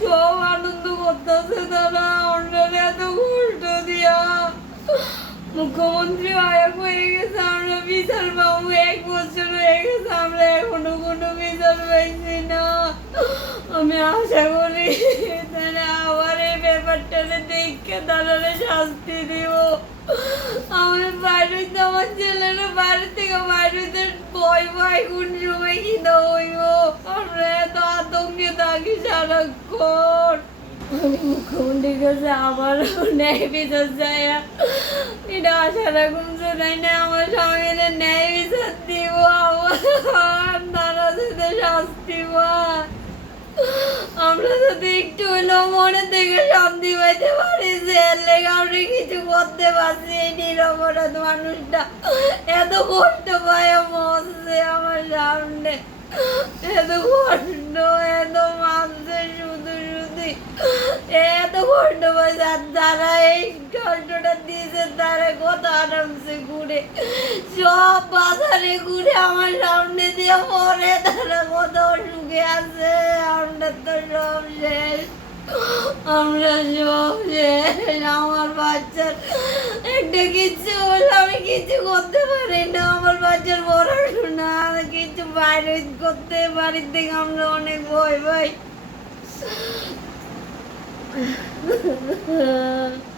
সব আনন্দ করতেছে তারা আমরা এত কষ্ট দিয়া। মুখ্যমন্ত্রী আয়া হয়ে গেছে, আমরা বিচার পাবো এক বছর হয়ে গেছে, আমরা এখনও কোনো বিচার পাইছি না। আমি আশা করি তারা আবার এই ব্যাপারটাতে দেখে তারা শাস্তি দিব। আমার বাড়িতে, আমার ছেলেরা বাড়ি থেকে বাড়িতে ভয় ভয় সময় থাকি সারাক্ষণ আমি মুখ্যমন্ত্রীর কাছে আবার ন্যায় বিচার চাই এটা আশা রাখুন যে নাই না আমার স্বামীদের ন্যায় বিচার দিব, আমার তারা যাতে শাস্তি পায়। আমরা যদি একটু হলেও মনে থেকে শান্তি পাইতে পারি যে লেগে আমরা কিছু করতে পারছি এই নিরপরাধ মানুষটা। এত কষ্ট পায় মরছে আমার সামনে। এত কষ্ট এত মানছে শুধু শুধু এত আর তারা এই কষ্টটা দিয়েছে, তারা কত আরামসে ঘুরে, সব বাজারে ঘুরে আমার সামনে দিয়ে পরে তারা কত সুখে আছে, আমরা তো সব শেষ, আমরা সব শেষ, আমার বাচ্চার একটা কিছু হলে, আমি কিছু করতে পারি না, আমার বাচ্চার পড়াশোনা কিছু বাইরে করতে বাড়ির থেকে আমরা অনেক ভয় পাই। 呵呵呵呵。